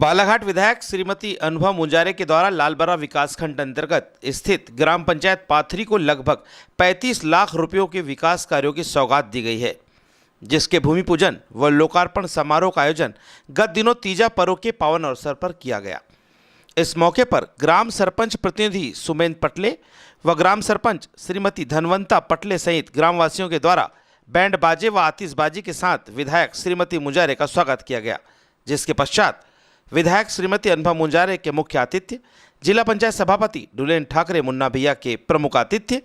बालाघाट विधायक श्रीमती अनुभव मुंजारे के द्वारा लालबरा विकासखंड अंतर्गत स्थित ग्राम पंचायत पाथरी को लगभग 35 लाख रुपयों के विकास कार्यों की सौगात दी गई है, जिसके भूमि पूजन व लोकार्पण समारोह का आयोजन गत दिनों तीजा पर्व के पावन अवसर पर किया गया। इस मौके पर ग्राम सरपंच प्रतिनिधि सुमेन पटले व ग्राम सरपंच श्रीमती धनवंता पटले सहित ग्रामवासियों के द्वारा बैंड बाजे व आतिशबाजी के साथ विधायक श्रीमती मुंजारे का स्वागत किया गया, जिसके पश्चात विधायक श्रीमती अनुभव मुंजारे के मुख्य आतिथ्य जिला पंचायत सभापति डुलेन ठाकरे मुन्ना भैया के प्रमुख आतिथ्य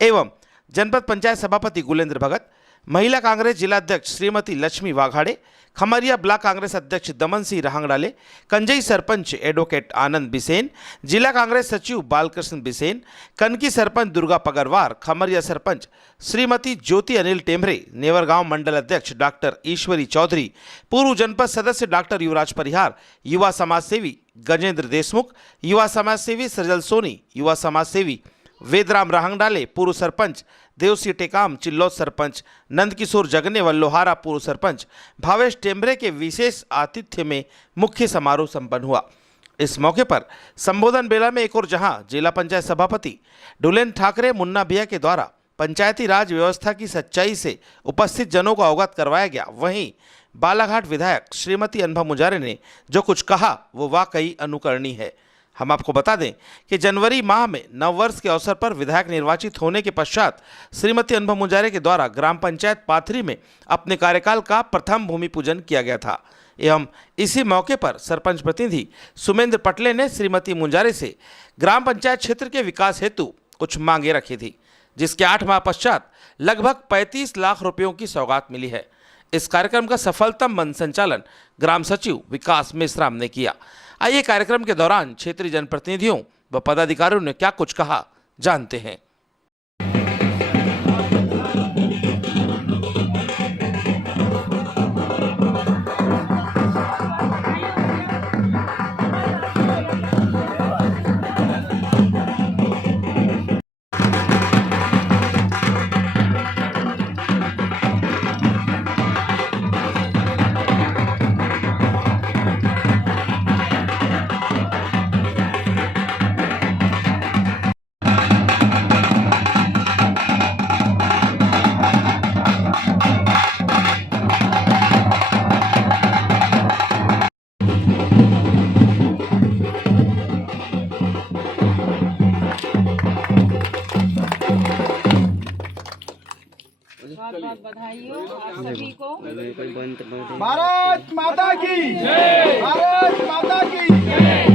एवं जनपद पंचायत सभापति गुलेंद्र भगत, महिला कांग्रेस जिला अध्यक्ष श्रीमती लक्ष्मी वाघाड़े, खमरिया ब्लॉक कांग्रेस अध्यक्ष दमन सिंह रहांगड़ाले, कंजई सरपंच एडवोकेट आनंद बिसेन, जिला कांग्रेस सचिव बालकृष्ण बिसेन, कनकी सरपंच दुर्गा पगरवार, खमरिया सरपंच श्रीमती ज्योति अनिल टेमरे, नेवरगांव मंडल अध्यक्ष डॉक्टर ईश्वरी चौधरी, पूर्व जनपद सदस्य डॉक्टर युवराज परिहार, युवा समाज सेवी गजेंद्र देशमुख, युवा समाज सेवी सजल सोनी, युवा समाज सेवी वेदराम रहांगड़ाले, पूर्व सरपंच देवसी टेकाम, चिल्लौद सरपंच नंदकिशोर जगने व लोहारा पूर्व सरपंच भावेश टेमरे के विशेष आतिथ्य में मुख्य समारोह संपन्न हुआ। इस मौके पर संबोधन बेला में एक और जहां जिला पंचायत सभापति डुलेन ठाकरे मुन्ना भैया के द्वारा पंचायती राज व्यवस्था की सच्चाई से उपस्थित जनों को अवगत करवाया गया, वहीं बालाघाट विधायक श्रीमती अनुभव मुंजारे ने जो कुछ कहा वो वाकई अनुकरणीय है। हम आपको बता दें कि जनवरी माह में नववर्ष के अवसर पर विधायक निर्वाचित होने के पश्चात श्रीमती अनुभव मुंजारे के द्वारा ग्राम पंचायत पाथरी में अपने कार्यकाल का प्रथम भूमि पूजन किया गया था एवं इसी मौके पर सरपंच प्रतिनिधि सुमेंद्र पटले ने श्रीमती मुंजारे से ग्राम पंचायत क्षेत्र के विकास हेतु कुछ मांगे रखी थी, जिसके 8 माह पश्चात लगभग 35 लाख रुपयों की सौगात मिली है। इस कार्यक्रम का सफलतम मंच संचालन ग्राम सचिव विकास मेश्राम ने किया। आइए कार्यक्रम के दौरान क्षेत्रीय जनप्रतिनिधियों व पदाधिकारियों ने क्या कुछ कहा, जानते हैं। बहुत बधाई हो आप सभी को। भारत माता की जय, भारत माता की जय।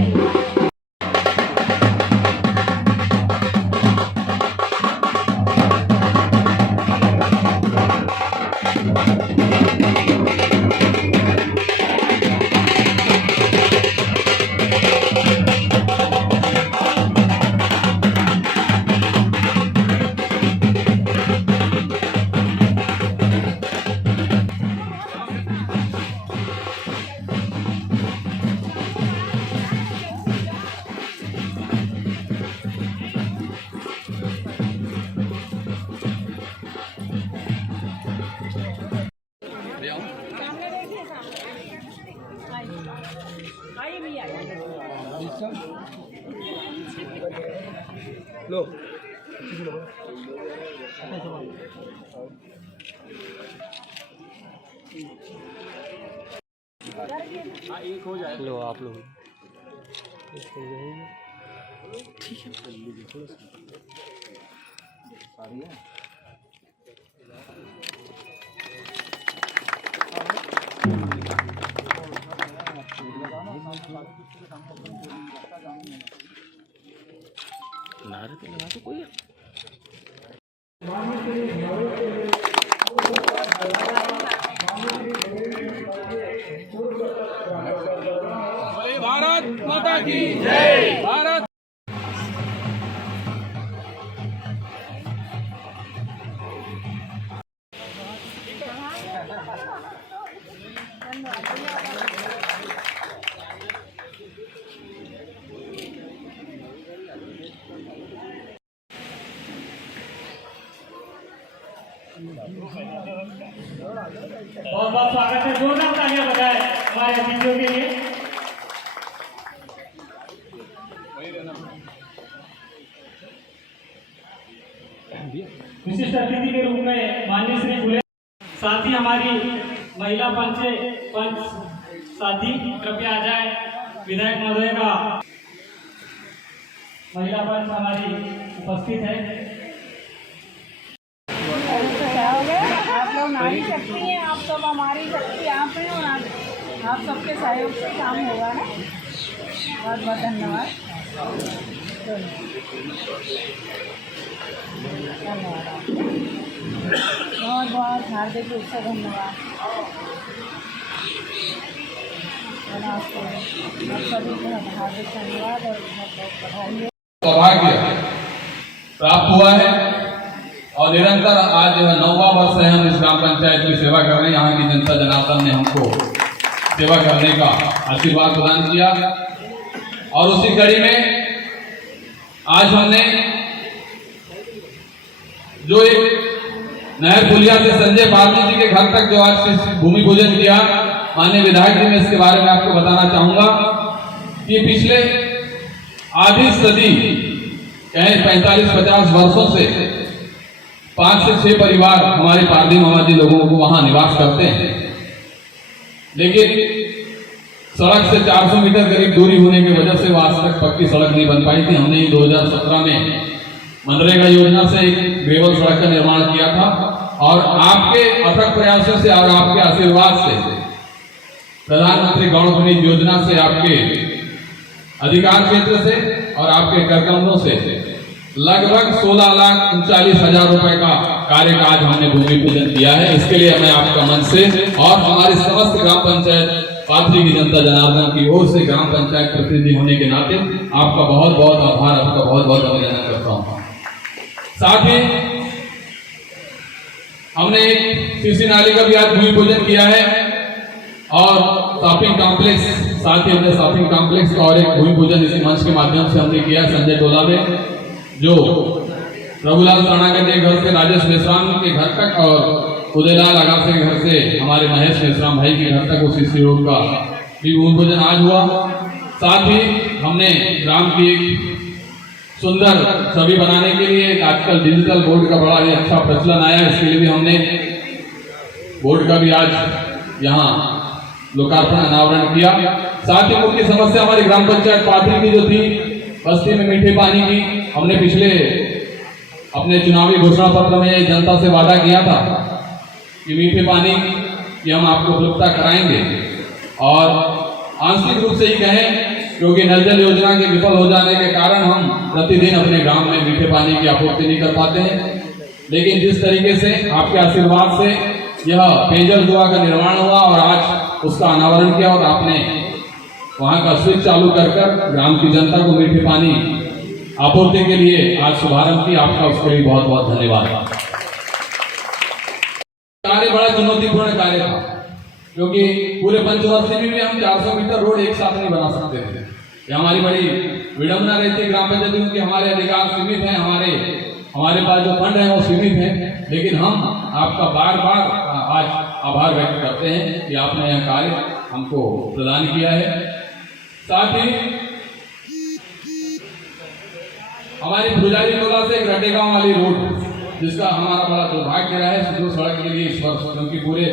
लो एक हो जाए, लो आप लोग ठीक है। नारे पे लगा तो कोई भारत माता की जय। भारत बहुत बहुत स्वागत है, जोरदार तालियां बजाएं हमारे अतिथियों के लिए। विशिष्ट अतिथि के रूप में माननीय श्री फुले, साथ ही हमारी महिला पंच साथी कृपया आ जाए। विधायक महोदय का महिला पंच हमारी उपस्थित है। आप लोग नारी शक्ति हैं, आप सब हमारी शक्ति आप हैं और आप सबके सहयोग से काम होगा ना। बहुत बहुत धन्यवाद। बहुत बहुत हार्दिक रूप से धन्यवाद। आप सभी को हार्दिक धन्यवाद और बहुत बहुत बधाई। सौभाग्य प्राप्त हुआ है और निरंतर आज 9वां वर्ष है हम इस ग्राम पंचायत की सेवा कर रहे हैं। यहाँ की जनता जनार्दन ने हमको सेवा करने का आशीर्वाद प्रदान किया और उसी कड़ी में आज हमने जो एक नहर पुलिया से संजय पारनी जी के घर तक जो आज भूमि पूजन किया, माननीय विधायक जी, मैं इसके बारे में आपको बताना चाहूंगा कि पिछले आधी सदी 45-50 वर्षों से 5 से 6 परिवार हमारे पारदी मामाजी लोगों को वहां निवास करते हैं, लेकिन सड़क से 400 मीटर करीब दूरी होने की वजह से आज तक पक्की सड़क नहीं बन पाई थी। हमने 2017 में मनरेगा योजना से एक ग्रेवल सड़क का निर्माण किया था और आपके अथक प्रयासों से और आपके आशीर्वाद से प्रधानमंत्री गौण खनिज योजना से, आपके अधिकार क्षेत्र से और आपके करकमलों से लगभग 16,39,000 रुपए का कार्य का आज हमने भूमि पूजन किया है। इसके लिए मैं आपका मन से और हमारी समस्त ग्राम पंचायत पाथरी की जनता जनार्दन की ओर से ग्राम पंचायत प्रतिनिधि होने के नाते आपका बहुत बहुत आभार, आपका बहुत बहुत अभिनंदन करता हूँ। साथ ही हमने एक सीसी नाली का भी आज भूमि पूजन किया है और शॉपिंग कॉम्प्लेक्स, साथ ही हमने शॉपिंग कॉम्प्लेक्स का और एक भूमि पूजन इसी मंच के माध्यम से हमने किया संजय टोला में, जो रघुलाल साणागढ़ के घर से राजेश मेश्राम के घर तक और उदयलाल अगासे के घर से हमारे महेश मेश्राम भाई के घर तक उस सीसी रोड का भी भूमि पूजन आज हुआ। साथ ही हमने ग्राम की एक सुंदर छवि बनाने के लिए आजकल डिजिटल बोर्ड का बड़ा ही अच्छा प्रचलन आया, इसके लिए भी हमने बोर्ड का भी आज यहाँ लोकार्पण अनावरण किया। साथ ही मुख्य समस्या हमारी ग्राम पंचायत पाथरी की जो थी, बस्ती में मीठे पानी की, हमने पिछले अपने चुनावी घोषणा पत्र में जनता से वादा किया था कि मीठे पानी की हम आपको उपलब्धता कराएंगे और आंशिक रूप से ही कहें क्योंकि नल जल योजना के विफल हो जाने के कारण हम प्रतिदिन अपने गांव में मीठे पानी की आपूर्ति नहीं कर पाते हैं, लेकिन जिस तरीके से आपके आशीर्वाद से यह पेयजल दुआ का निर्माण हुआ और आज उसका अनावरण किया और आपने वहां का स्विच चालू कर ग्राम की जनता को मीठे पानी आपूर्ति के लिए आज शुभारंभ किया, आपका उसके लिए बहुत बहुत धन्यवाद। कार्य बड़ा चुनौतीपूर्ण कार्य था क्योंकि पूरे पंचवर्षीय में भी हम 400 मीटर रोड एक साथ नहीं बना सकते थे। ये हमारी बड़ी विडंबना रहती है ग्राम पंचायत क्योंकि हमारे अधिकार सीमित हैं, हमारे पास जो फंड है वो सीमित है, लेकिन हम आपका बार बार आज आभार व्यक्त करते हैं कि आपने यह कार्य हमको प्रदान किया है। साथ ही हमारी फुलझारी टोला से एक रटेगांव वाली रोड, जिसका हमारा बड़ा दुर्भाग्य रहा है सुदूर सड़क के लिए इस वर्ष, क्योंकि पूरे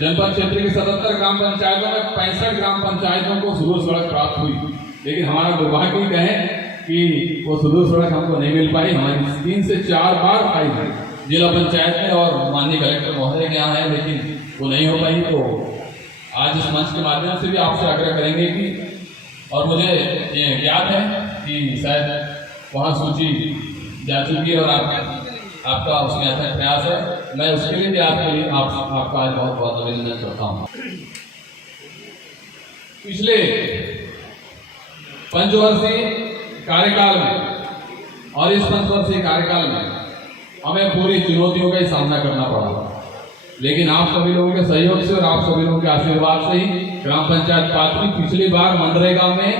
जनपद क्षेत्र की 77 ग्राम पंचायतों में 65 ग्राम पंचायतों को सुदूर सड़क प्राप्त हुई, लेकिन हमारा दुर्भाग्य ही कहें कि वो सुदूर सड़क हमको नहीं मिल पाई। हमारी 3 से 4 बार आई है जिला पंचायत में और माननीय कलेक्टर महोदय के यहाँ है, लेकिन वो नहीं हो पाई। तो आज इस मंच के माध्यम से भी आपसे आग्रह करेंगे कि, और मुझे ये याद है कि शायद वहाँ सूची जा चुकी है और आपका उसमें अच्छा प्रयास है, मैं उसके लिए भी आपका आज बहुत बहुत अभिनंदन करता हूँ। पिछले पंचवर्षीय कार्यकाल में और इस पंचवर्षीय कार्यकाल में हमें पूरी चुनौतियों का ही सामना करना पड़ा, लेकिन आप सभी लोगों के सहयोग से और आप सभी लोगों के आशीर्वाद से ही ग्राम पंचायत पाथरी पिछली बार मनरेगा में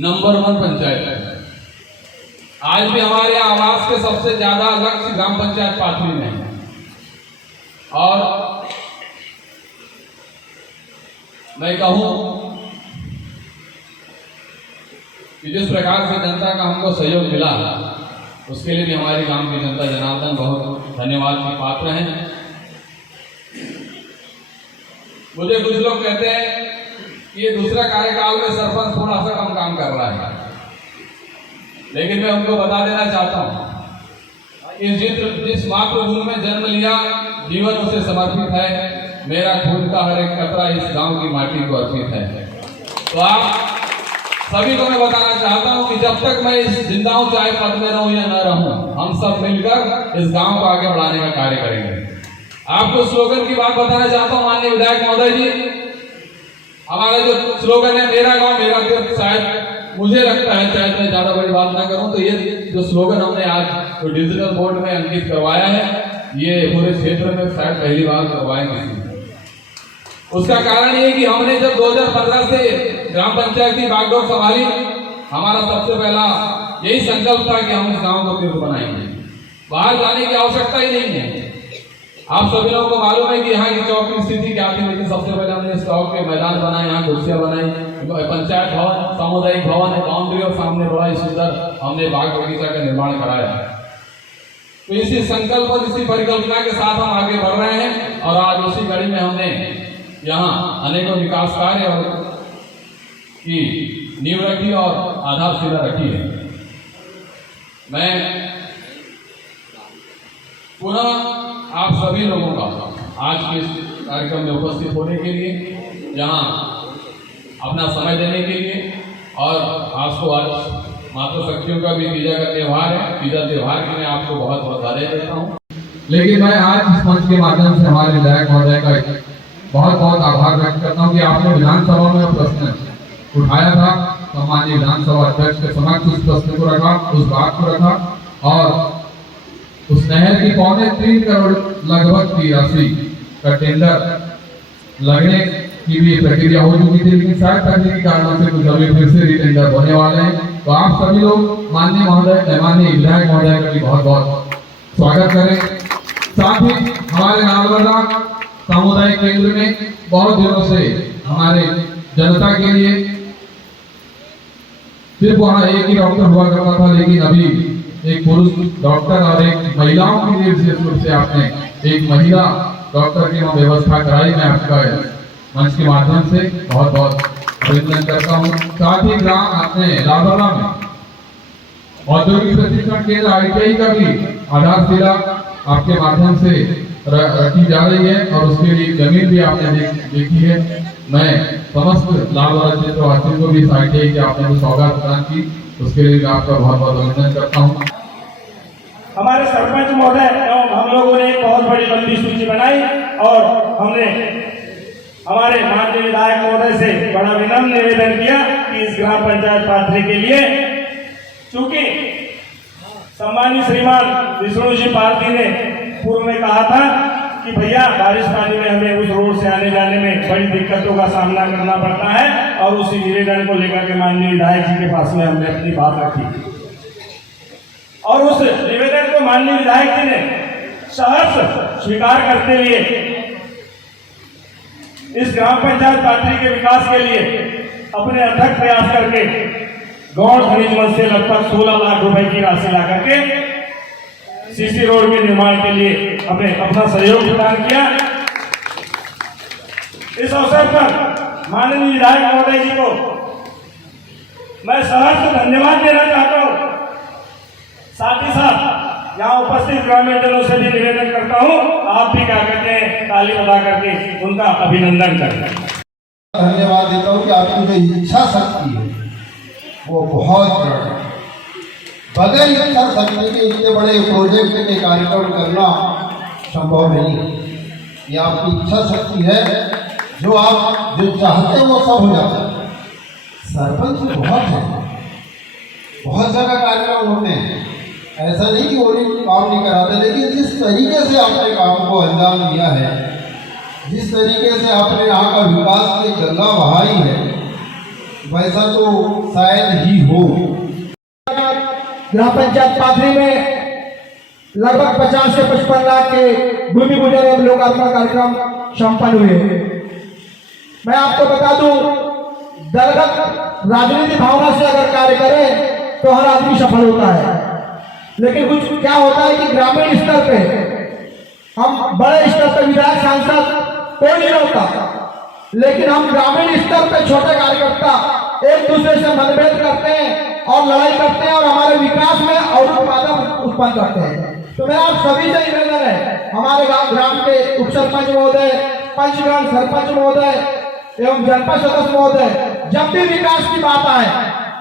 नंबर 1 पंचायत है। आज भी हमारे आवास के सबसे ज्यादा लक्ष्य ग्राम पंचायत पाथरी में है और मैं कहूं कि जिस प्रकार से जनता का हमको सहयोग मिला, उसके लिए भी हमारी गांव की जनता जनार्दन बहुत धन्यवाद के पात्र हैं। मुझे कुछ लोग कहते हैं कि ये दूसरा कार्यकाल में सरपंच थोड़ा सा कम काम कर रहा है, लेकिन मैं उनको बता देना चाहता हूं कि जिस मातृभूमि में जन्म लिया, जीवन उसे समर्पित है। मेरा खून का हर एक कतरा इस गांव की माटी को अर्पित है। तो आप सभी को मैं बताना चाहता हूं कि जब तक मैं इस जिंदा हूं, चाहे पद में रहूं या न रहूं, हम सब मिलकर इस गांव को आगे बढ़ाने का कार्य करेंगे। आपको स्लोगन की बात बताना चाहता हूं माननीय विधायक महोदय जी। हमारा जो स्लोगन है मेरा गांव मेरा तीर्थ, शायद मुझे लगता है, शायद मैं ज्यादा बड़ी बात ना करूं तो ये जो स्लोगन हमने आज तो डिजिटल बोर्ड में अंकित करवाया है, ये पूरे क्षेत्र में शायद पहली बार करवाएंगे किसी। उसका कारण ये कि हमने जब 2015 से ग्राम पंचायत की बागडोर संभाली, हमारा सबसे पहला यही संकल्प था कि हम इस गांव को तीर्थ बनाएंगे। बाहर जाने की आवश्यकता ही नहीं है। आप सभी लोगों को मालूम है कि यहाँ की चौक की स्थिति क्या थी, लेकिन सबसे पहले हमने इस चौक के मैदान बनाए, यहाँ कुर्सियां बनाई, पंचायत भवन, सामुदायिक भवन, बाउंड्री और सामने बड़ा ही सुंदर हमने बाग बगीचा का निर्माण कराया। तो इसी संकल्प और इसी परिकल्पना के साथ हम आगे बढ़ रहे हैं और आज उसी कड़ी में हमने यहाँ अनेकों विकास कार्य और की नींव रखी और आधारशिला रखी है। मैं पुनः आप सभी लोगों का आज के इस कार्यक्रम में उपस्थित होने के लिए, यहाँ अपना समय देने के लिए, और आपको आज मातृशक्तियों का भी तीजा का त्यौहार है, तीजा त्यौहार की मैं आपको बहुत बहुत बधाई देता हूँ। लेकिन मैं आज इस मंच के माध्यम से हमारे विधायक महोदय का बहुत बहुत आभार व्यक्त करता हूँ कि आपने विधानसभा में प्रश्न उठाया था, सम्माननीय विधानसभा अध्यक्ष के समक्ष उस प्रश्न को रखा, उस बात को रखा, और उस नहर की 3.25 करोड़ लगभग की राशि का टेंडर लगने की भी प्रक्रिया हो चुकी थी, लेकिन शायद तकनीकी कारणों से कुछ अभी फिर से टेंडर होने वाले हैं। तो आप सभी लोग माननीय महोदय, माननीय विधायक महोदय का भी बहुत बहुत स्वागत करें। साथ ही हमारे नालबर्रा सामुदायिक केंद्र में बहुत दिनों से हमारे जनता के लिए सिर्फ वहाँ एक ही डॉक्टर हुआ करता था, लेकिन अभी एक पुरुष डॉक्टर और एक महिलाओं के लिए विशेष रूप से आपने एक महिला डॉक्टर की व्यवस्था कराई। मैं आपका मंच के माध्यम से बहुत बहुत अभिनंदन करता हूँ। साथ ही ग्राम अपने लालबर्रा में औद्योगिक प्रशिक्षण केंद्र ITI का भी आधारशिला आपके माध्यम से रखी जा रही है और उसके लिए जमीन भी आपने देखी है। मैं समस्त लालबर्रा क्षेत्रवासियों को भी इस ITI के आपने जो सौगात प्रदान की, उसके लिए आपका बहुत बहुत अभिनंदन करता हूँ। हमारे सरपंच महोदय एवं हम लोगों ने एक बहुत बड़ी लंबी सूची बनाई और हमने हमारे माननीय विधायक महोदय से बड़ा विनम्र निवेदन किया कि इस ग्राम पंचायत पाथरी के लिए, चूंकि सम्मानित श्रीमान विष्णु जी पारधी ने पूर्व में कहा था कि भैया बारिश पानी में हमें उस रोड से आने जाने में बड़ी दिक्कतों का सामना करना पड़ता है, और उसी निवेदन को लेकर के माननीय विधायक जी के पास में हमने अपनी बात रखी और उस निवेदन को माननीय विधायक जी ने सहर्ष स्वीकार करते हुए इस ग्राम पंचायत पाथरी के विकास के लिए अपने अथक प्रयास करके गौड़ खनिज मंच से लगभग 16 लाख रुपए की राशि ला करके सीसी रोड के निर्माण के लिए हमने अपना सहयोग प्रदान किया। इस अवसर पर माननीय विधायक महोदय जी को मैं सहर्ष धन्यवाद देना चाहता हूँ। साथ ही साथ यहाँ उपस्थित ग्रामीण जनों से भी निवेदन करता हूँ, आप भी क्या करते हैं, ताली बजा करके उनका अभिनंदन करते हैं। धन्यवाद देता हूँ कि आपकी जो इच्छा शक्ति है वो बहुत बड़ा है। बगैर इच्छा शक्ति के इतने बड़े प्रोजेक्ट के कार्यक्रम करना संभव नहीं है। ये आपकी इच्छा शक्ति है, जो आप जो चाहते हैं वो सब हो जाता है। सरपंच बहुत है, बहुत जगह कार्यक्रम होते हैं, ऐसा नहीं कि वो काम नहीं कराते, लेकिन जिस तरीके से आपने काम को अंजाम दिया है, जिस तरीके से आपने यहाँ का विकास की गंगा बहाई है, वैसा तो शायद ही हो। ग्राम पंचायत पाथरी में लगभग 50 से 55 लाख के भूमि पूजन एवं लोकार्पण कार्यक्रम संपन्न हुए। मैं आपको बता दूं दलगत राजनीतिक भावना से अगर कार्य करें तो हर आदमी सफल होता है। लेकिन कुछ क्या होता है कि ग्रामीण स्तर पे हम बड़े स्तर पे विधायक सांसद कोई नहीं होता, लेकिन हम ग्रामीण स्तर पे छोटे कार्यकर्ता एक दूसरे से मतभेद करते हैं और लड़ाई करते हैं और हमारे विकास में अवरुद्ध बाधा उत्पन्न करते हैं। तो मेरा आप सभी से निवेदन है, हमारे ग्राम के उप सरपंच महोदय, पंचगण सरपंच महोदय एवं जनपद सदस्य महोदय, जब भी विकास की बात आए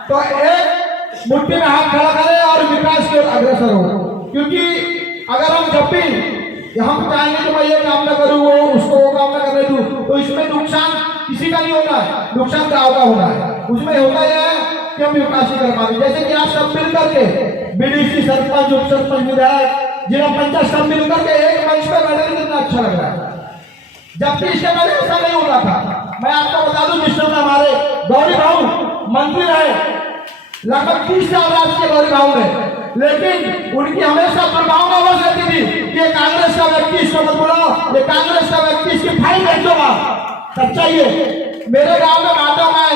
तो एक मुट्ठी में हाथ खड़ा करें और विकास की ओर अग्रसर हो। क्योंकि अगर हम जब भी हम चाहेंगे कि मैं ये काम ना करूँ, वो उसको वो काम ना करने दूँ, तो इसमें नुकसान किसी का नहीं होना है, नुकसान गाँव का होना है। उसमें होता यह है कि हम विकास नहीं कर पाएंगे। जैसे कि आप सब मिल करके बीडीसी, सरपंच, उप सरपंच, विधायक, जिला पंचायत सब मिल करके एक मंच पर बैठे, कितना अच्छा लग रहा है। जबकि इसके पहले ऐसा नहीं होता था। मैं आपको बता दूं, जिस समय हमारे गौरी भाऊ मंत्री रहे, लगभग 30 साल राज के गौरी भाऊ ने, लेकिन उनकी हमेशा दुर्भावना बस रहती थी कि ये कांग्रेस का व्यक्ति, इसको मत बुलाओ, ये कांग्रेस का व्यक्ति, इसकी फाइल भेज दो। सच्चाई है। मेरे गांव में माता माए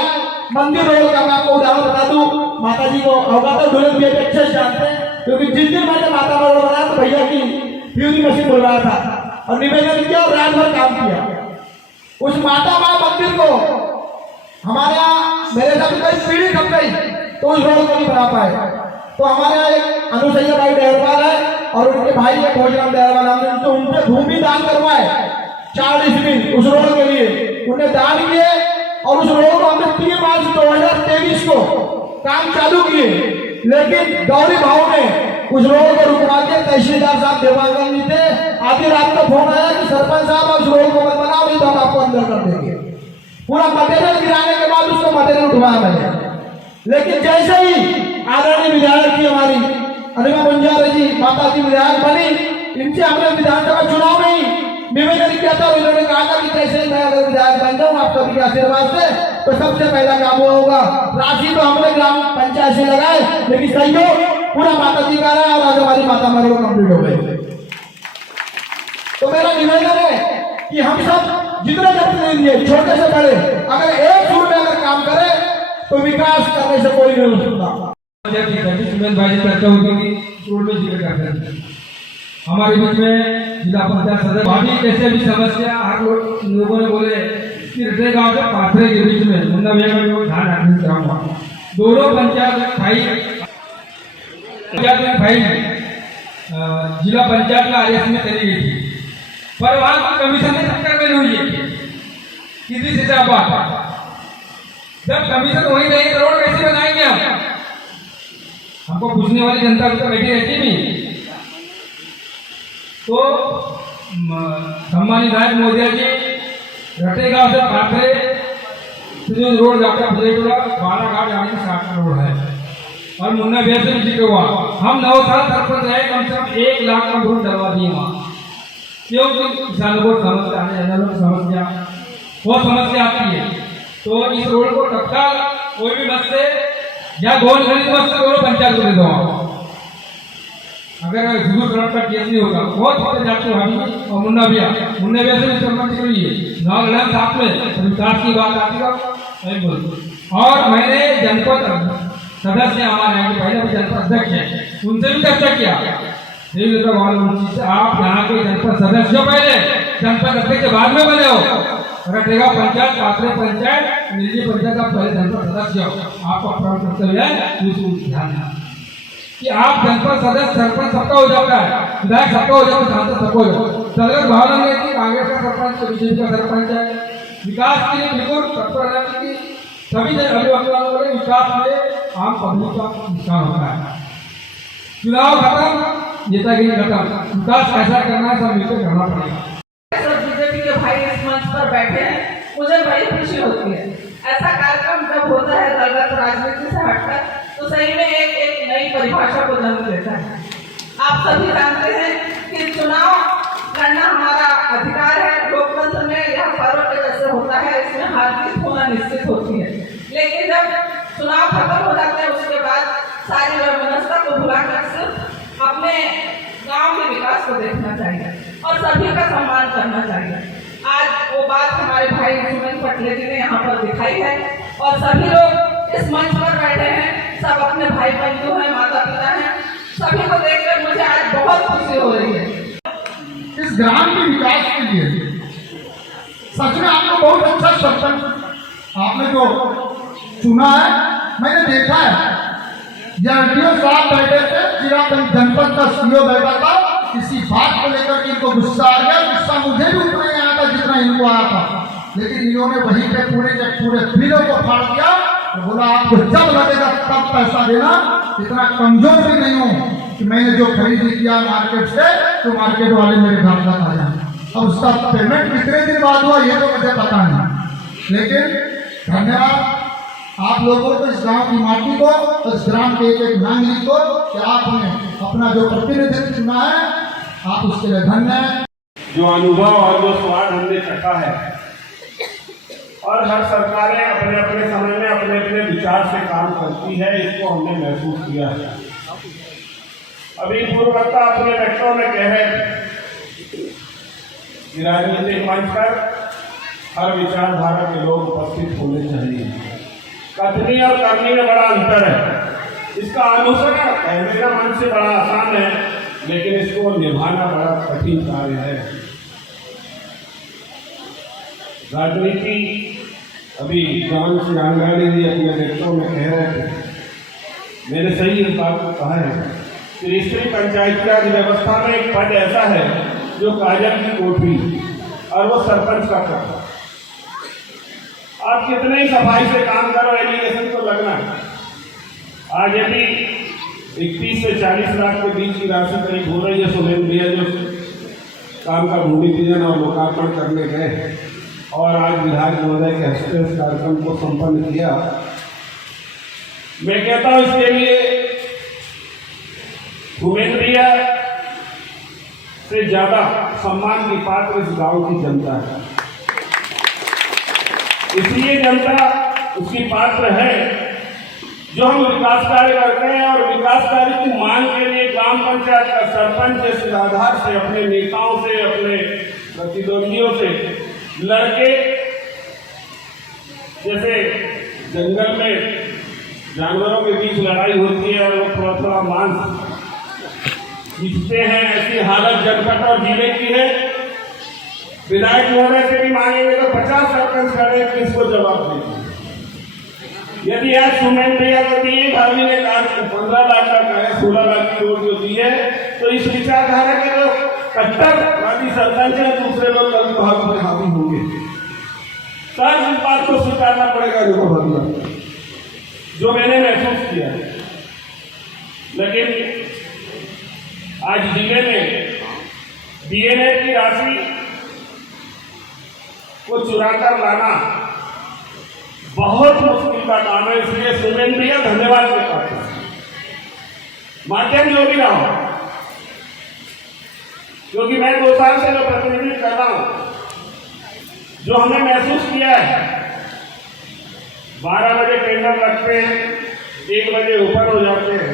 मंदिर रोड का मैं आपको उदाहरण बता दूं, माता जी को अवगत है, दुल्हन भी अच्छे से जानते हैं, क्योंकि जिस दिन मैंने माता रोड बनाया तो भैया की फ्यूजी मशीन बुलवाया था और निवेदन किया और रात भर काम किया। उस माता माँ मंदिर को हमारे यहाँ मेरे साथ कई पीढ़ी कब गई तो उस रोड को नहीं बना पाए। तो हमारे यहाँ एक अनुसैया भाई डेहरवाल है और उनके भाई है भोजराम डेहरवाल, हमने तो उनसे भूमि दान करवाए 40 दिन उस रोड के लिए, उन्हें दान किए और उस रोड को हमने 3 मार्च 2023 को काम चालू किए। लेकिन गौरी भाव ने उस रोड को रुकवा के, तहसीलदार साहब देवांगन जी थे, आधी रात को फोन आया कि सरपंच साहब उस रोड को मत बनाओ, नहीं तो हम आपको अंदर कर देंगे। पूरा मटेरियल गिराने के बाद उसको मटेरियल उठवाया मैंने। लेकिन जैसे ही आदरणीय विधायक की हमारी अनिमा बंजारे जी माता जी विधायक बनी, इनसे हमने विधानसभा चुनाव में ही निवेदन किया था। उन्होंने कहा था कि कैसे मैं अगर विधायक बन जाऊं आप सभी के आशीर्वाद से तो सबसे पहला काम वो होगा। राशि तो हमने ग्राम पंचायत से लगाए, लेकिन सहयोग पूरा माता जी का रहा और आज हमारी माता हमारी कंप्लीट हो गई। तो मेरा निवेदन है कि हम सब जितने जनप्रतिनिधि छोटे से बड़े अगर एक सुर में अगर काम करें तो विकास करने से कोई नहीं हो सकता। चर्चा होती थी, हमारे बीच में जिला पंचायत सदस्य भाभी जैसे भी समस्या हर लोगों ने बोले कि रटे गांव से पाथरे के बीच में मुन्ना भैया का ध्यान रखने चाहूंगा। दोनों पंचायत फाइल जिला पंचायत में आदेश में चली गई थी, पर वहां कमीशन में टक्कर में हुई है किसी से बात। जब कमीशन वही नहीं तो रोड कैसे बनाएंगे हम? हमको पूछने वाली जनता तो बैठी रहती भी। तो सम्मानित विधायक महोदय जी रटे गांव से पाथरे जो रोड जाता है बुलेटोला बालाघाट जाने की 60 रोड है और मुन्ना भैया से भी जिक्र हुआ। हम 9 साल सरपंच रहे, कम से कम 1 लाख का रोड डलवा दिए वहाँ, क्योंकि किसानों को समस्या आने जाने वालों को समस्या बहुत समस्या आती है। तो इस रोड को तत्काल कोई भी बस से या गोल खरीद बस से दोनों पंचायत को दे दो। अगर जुगुर सड़क का केस नहीं होगा बहुत होते जाते हम और मुन्ना भैया से भी संबंध करिए गाँव लड़न साथ में विकास की बात आती है बोल। और मैंने जनपद सदस्य हमारे यहाँ के पहले भी जनपद अध्यक्ष है, उनसे भी चर्चा किया। आप यहाँ के जनपद सदस्य हो, पहले जनपद अध्यक्ष बाद में बने हो। रटेगा पंचायत, पाथरे पंचायत, निजी पंचायत का पहले जनपद सदस्य हो। आपका प्रमुख कर्तव्य है ध्यान देना कि आप जनपद सदस्य सरपंच सबका हो जाता है, विधायक सबका हो जाता है, सांसद सबको हो जाता है। दलगत भावना में कि कांग्रेस का सरपंच बीजेपी का सरपंच है, विकास के लिए बिल्कुल तत्पर रहने की सभी अभिभावकों के विकास में आम पब्लिक का नुकसान होता है। चुनाव खत्म, नेतागिरी खत्म, विकास कैसा करना है सब मिलकर करना पड़ेगा। बीजेपी के भाई इस मंच पर बैठे हैं, मुझे बड़ी खुशी होती है। ऐसा कार्यक्रम जब होता है दलगत राजनीति से हटकर तो सही में एक नई परिभाषा को जन्म देता है। आप सभी जानते हैं कि चुनाव लड़ना हमारा अधिकार है। लोकतंत्र में यह पर्व के जैसे होता है, इसमें हार जीत होना निश्चित होती है। लेकिन जब चुनाव खत्म हो जाते हैं उसके बाद सारी व्यवस्था को भुलाकर सिर्फ अपने गांव के विकास को देखना चाहिए और सभी का सम्मान करना चाहिए। आज वो बात हमारे भाई सुमन पटले जी ने यहाँ पर दिखाई है। और सभी लोग इस मंच पर बैठे हैं, सब अपने भाई बंधु हैं, माता पिता हैं। सभी को देखकर मुझे आज बहुत खुशी हो रही है। इस ग्राम के विकास के लिए सच में आपको बहुत अच्छा सरपंच आपने जो चुना है, मैंने देखा है। एसडीओ साहब बैठे थे, चिरागंज जनपद का सीओ बैठा था, किसी बात को लेकर के इनको गुस्सा आ गया। गुस्सा मुझे भी उतना ही आया था जितना इनको आया था, लेकिन इन्होंने वहीं पे पूरे बिलों को फाड़ दिया और बोला आपको जब लगेगा तब पैसा देना। इतना कमजोर भी नहीं हूँ कि मैंने जो खरीदी किया मार्केट से तो मार्केट वाले मेरे घर तक आ जाए। अब उसका पेमेंट कितने दिन बाद हुआ ये तो मुझे पता नहीं, लेकिन धन्यवाद आप लोगों को, इस गांव की माटी को, इस ग्राम के एक नागरिक को कि आपने अपना जो प्रतिनिधित्व चुना है, आप उसके लिए धन्य हैं। जो अनुभव और जो स्वाद हमने चखा है, और हर सरकारें अपने अपने समय में अपने अपने विचार से काम करती है, इसको हमने महसूस किया है। अभी पूर्ववक्ता अपने वक्तव्य में कह रहे थे कि राजनीतिक मंच पर हर विचारधारा के लोग उपस्थित होने चाहिए। कथनी और करनी में बड़ा अंतर है। इसका अनुसरण कहने का मन से बड़ा आसान है, लेकिन इसको निभाना बड़ा कठिन कार्य है। राजनीति अभी जान से जानकारी दी अपने वक्तव्य में कह रहे थे, मैंने सही इस बात को कहा है कि त्रिस्तरीय पंचायती राज व्यवस्था में एक पद ऐसा है जो काजल की कोठरी, और वो सरपंच का पद। आप कितने ही सफाई से काम करो, एलिगेशन तो लगना है। आज यदि 31 से 40 लाख के बीच की राशि करीब हो रही है, सुमेन भैया जो काम का भूमि पूजन और लोकार्पण करने गए और आज विधायक महोदय के हस्ते इस कार्यक्रम को संपन्न किया। मैं कहता हूं इसके लिए सुमेन भैया से ज्यादा सम्मान की पात्र इस गांव की जनता है। इसलिए जनता उसकी पात्र है जो हम विकास कार्य करते हैं, और विकास कार्य की मांग के लिए ग्राम पंचायत का सरपंच जैसे आधार से अपने नेताओं से, अपने प्रतिद्वंदियों से लड़के, जैसे जंगल में जानवरों के बीच लड़ाई होती है और वो थोड़ा थोड़ा मांस खींचते हैं, ऐसी हालत जनपद और जिले की है। विधायक महोदय से भी मांगेंगे तो 50 सरपंच खड़े किसको जवाब देंगे। यदि आज सुमेन भैया को दिए, भाभी ने कहा 15 लाख का है, 16 लाख की रोड जो दी है, तो इस विचारधारा के लोग कट्टरवादी सरपंच है, दूसरे लोग कभी भाग में हावी होंगे। सर इस बात को स्वीकारना पड़ेगा जो मैंने महसूस किया है। लेकिन आज जिले में डीएनए की राशि को चुराकर लाना बहुत मुश्किल का काम है, इसलिए सुमेन भैया धन्यवाद के पात्र हैं। माध्यम जो भी रहा हो, क्योंकि मैं 2 साल से जो प्रतिनिधित्व कर रहा हूं, जो हमने महसूस किया है, 12 बजे टेंडर लगते हैं, 1 बजे ओपन हो जाते हैं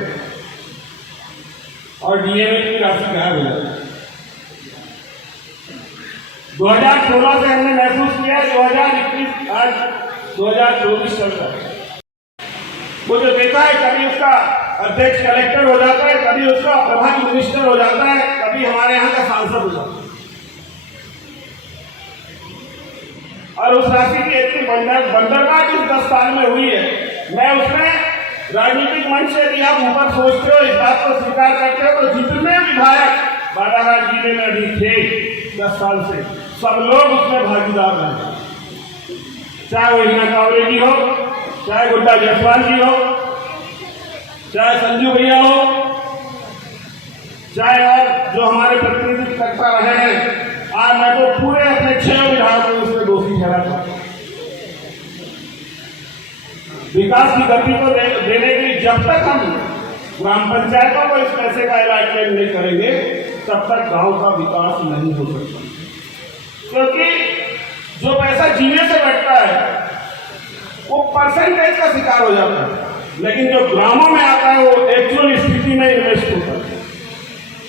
और डीएनए की राशि गायब हो जाती है। 2016 से हमने महसूस किया, 2021 आज 2024 चल रहा है। वो जो देखा है, कभी उसका अध्यक्ष कलेक्टर हो जाता है, कभी उसका प्रभारी मिनिस्टर हो जाता है, कभी हमारे यहाँ का सांसद हो जाता है, और उस राशि की इतनी बंदरगाह इस 10 साल में हुई है। मैं उसमें राजनीतिक मंच से यदि आप ऊपर सोचते हो, इस बात को स्वीकार करते हो, तो जितने विधायक बालाघाट जिले में अभी थे 10 साल से, सब लोग उसमें भागीदार रहे। चाहे वो हिना कावरे जी हो, चाहे गुड्डा जायसवाल जी हो, चाहे संजू भैया हो, चाहे और जो हमारे प्रतिनिधित्व करता रहे हैं। आज मैं तो पूरे अपने 6 विधायकों को उसमें दोषी ठहराता हूं। विकास की गति को देने के लिए जब तक हम ग्राम पंचायतों को इस पैसे का अलॉटमेंट नहीं करेंगे, तब तक गांव का विकास नहीं हो सकता। क्योंकि जो पैसा जीने से बैठता है वो परसेंटेज का शिकार हो जाता है, लेकिन जो ग्रामों में आता है वो एक्चुअल स्थिति में इन्वेस्ट होता है,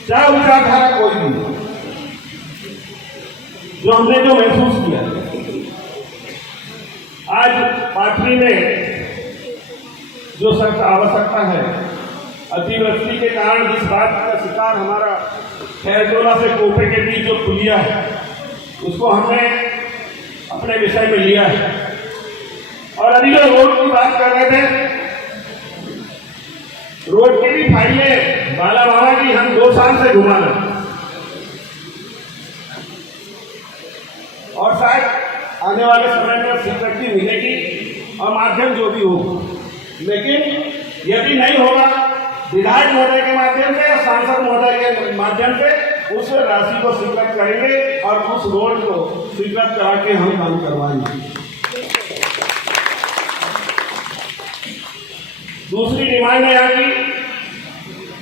चाहे विचारधारा कोई भी हो। जो हमने जो महसूस किया आज पाथरी पाथरी में जो सख्त आवश्यकता है, अतिवृष्टि के कारण जिस बात का शिकार हमारा खैरटोला से कोपे के बीच जो पुलिया है, उसको हमने अपने विषय में लिया है। और अभी जो रोड की बात कर रहे थे, रोड की भी फाइलें बाला बाबा की हम 2 साल से घुमा रहे हैं और शायद आने वाले समय में स्वीकृति मिलेगी और माध्यम जो भी हो, लेकिन यदि नहीं होगा विधायक महोदय के माध्यम से या सांसद महोदय के माध्यम से उस राशि को स्वीकृत करेंगे और उस रोड को स्वीकृत करा के हम काम करवाएंगे। दूसरी डिमांड है यहाँ की,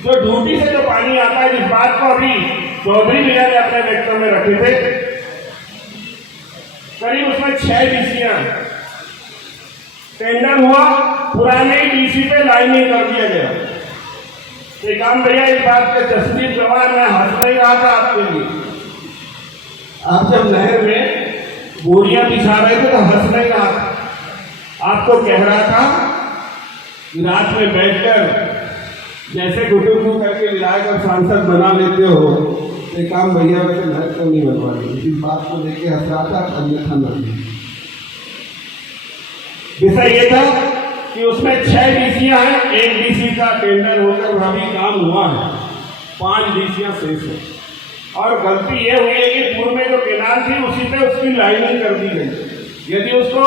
जो ड्यूटी से जो पानी आता है, जिस बात को अभी चौधरी भैया ने अपने वक्तव्य में रखे थे, करीब उसमें 6 डीसीयां टेंडर हुआ, पुराने डीसी पे लाइनिंग कर दिया गया। श्रीकांत भैया इस बात के जसवीर जवान में हंस नहीं रहा था आपके लिए। आप जब नहर में बोरियां बिछा रहे थे तो हंस नहीं रहा था, आपको कह रहा था कि रात में बैठकर जैसे घुटू करके विधायक और सांसद बना लेते हो, श्रीकांत भैया वैसे नहर को नहीं बनवानी। इस बात को लेके हंस रहा था, अन्यथा नहीं। विषय ये था कि उसमें 6 डीसीयां हैं, 1 डीसी का टेंडर होकर वह भी काम हुआ है, 5 डीसीयां शेष है। और गलती ये हुई है कि पूर्व में जो केनाल थी उसी पे उसकी लाइनिंग कर दी गई। यदि उसको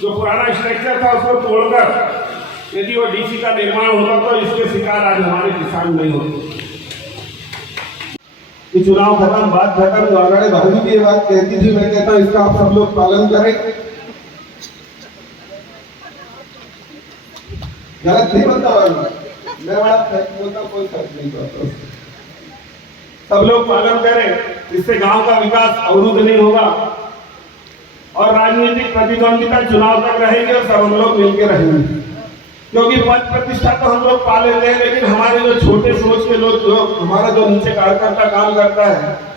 जो पुराना स्ट्रक्चर था उसको तोड़कर यदि वो डीसी का निर्माण होता तो इसके शिकार आज हमारे किसान नहीं होते। ये चुनाव खत्म, बात खत्म। आगे भाभी की ये बात कहती थी, मैं कहता हूँ इसका आप सब लोग पालन करें। गलत नहीं बोलता, मैं बड़ा बोलता, कोई फर्क नहीं पड़ता। सब लोग पालन करें, इससे गांव का विकास अवरुद्ध नहीं होगा और राजनीतिक प्रतिद्वंदिता चुनाव तक रहेगी और सब हम लोग मिलकर रहेंगे। क्योंकि पद प्रतिष्ठा तो हम लोग पा लेते हैं, लेकिन हमारे जो छोटे सोच के लोग, जो हमारा जो नीचे कार्यकर्ता काम करता है,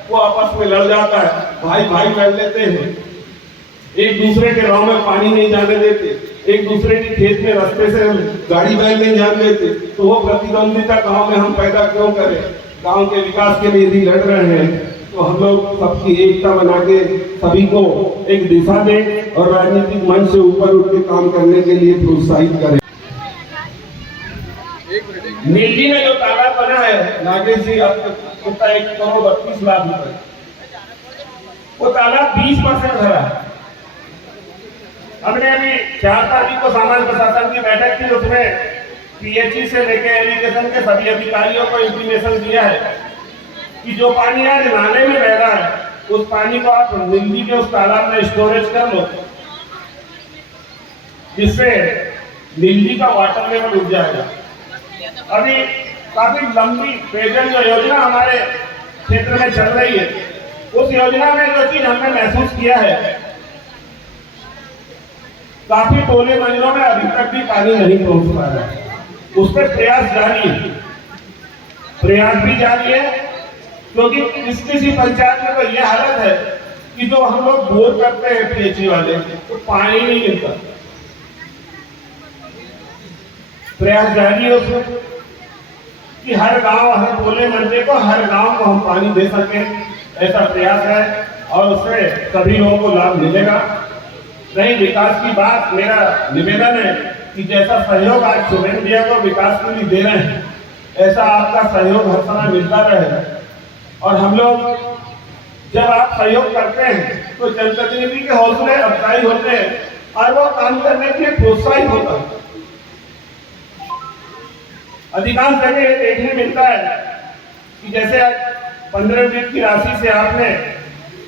वो आपस में लड़ जाता है, भाई भाई लड़ लेते हैं, एक दूसरे के गांव में पानी नहीं जाने देते, एक दूसरे के खेत में रास्ते से गाड़ी बैल नहीं जाने देते। तो वो प्रतिद्वंदिता गांव में हम पैदा क्यों करें? गांव के विकास के लिए यदि लड़ रहे हैं तो हम लोग सबकी एकता बना के सभी को एक दिशा दें और राजनीतिक मंच से ऊपर उठ के काम करने के लिए प्रोत्साहित करें। नीति में जो तालाब बना है नागेश जी, आपको 1,32,00,000 रुपए, वो तालाब 20% भरा है। हमने अभी 4 तारीख को सामान्य प्रशासन की बैठक की, उसमें पीएचई से लेकर इरिगेशन के सभी अधिकारियों को इंटीमेशन दिया है कि जो पानी आज नाले में बह रहा है उस पानी को आप नीलगी के उस तालाब में स्टोरेज कर लो, जिससे नीलगी का वाटर लेवल उठ जाएगा। अभी काफी लंबी पेयजल जो योजना हमारे क्षेत्र में चल रही है, उस योजना में जो चीज हमने महसूस किया है, काफी टोले मंजिलों में अभी तक भी पानी नहीं पहुंच पा रहा है। उस पर प्रयास जारी है, प्रयास भी जारी है, क्योंकि किसी पंचायत में तो यह हालत है कि जो हम लोग बोर करते हैं पीएचई वाले, तो पानी नहीं मिलता। प्रयास जारी है उसमें कि हर गांव, हर टोले मंडे को, हर गांव को हम पानी दे सके, ऐसा प्रयास है और उससे सभी लोगों को लाभ मिलेगा। रही विकास की बात, मेरा निवेदन है कि जैसा सहयोग आज सुरेंद्र भैया को विकास के लिए दे रहे हैं, ऐसा आपका सहयोग हर समय मिलता रहे। और हम लोग जब आप सहयोग करते हैं तो जनप्रतिनिधि के हौसले अफजाई होते हैं और वो काम करने के लिए प्रोत्साहित होता है। अधिकांश जगह देखने मिलता है कि जैसे 15 मिनट की राशि से आपने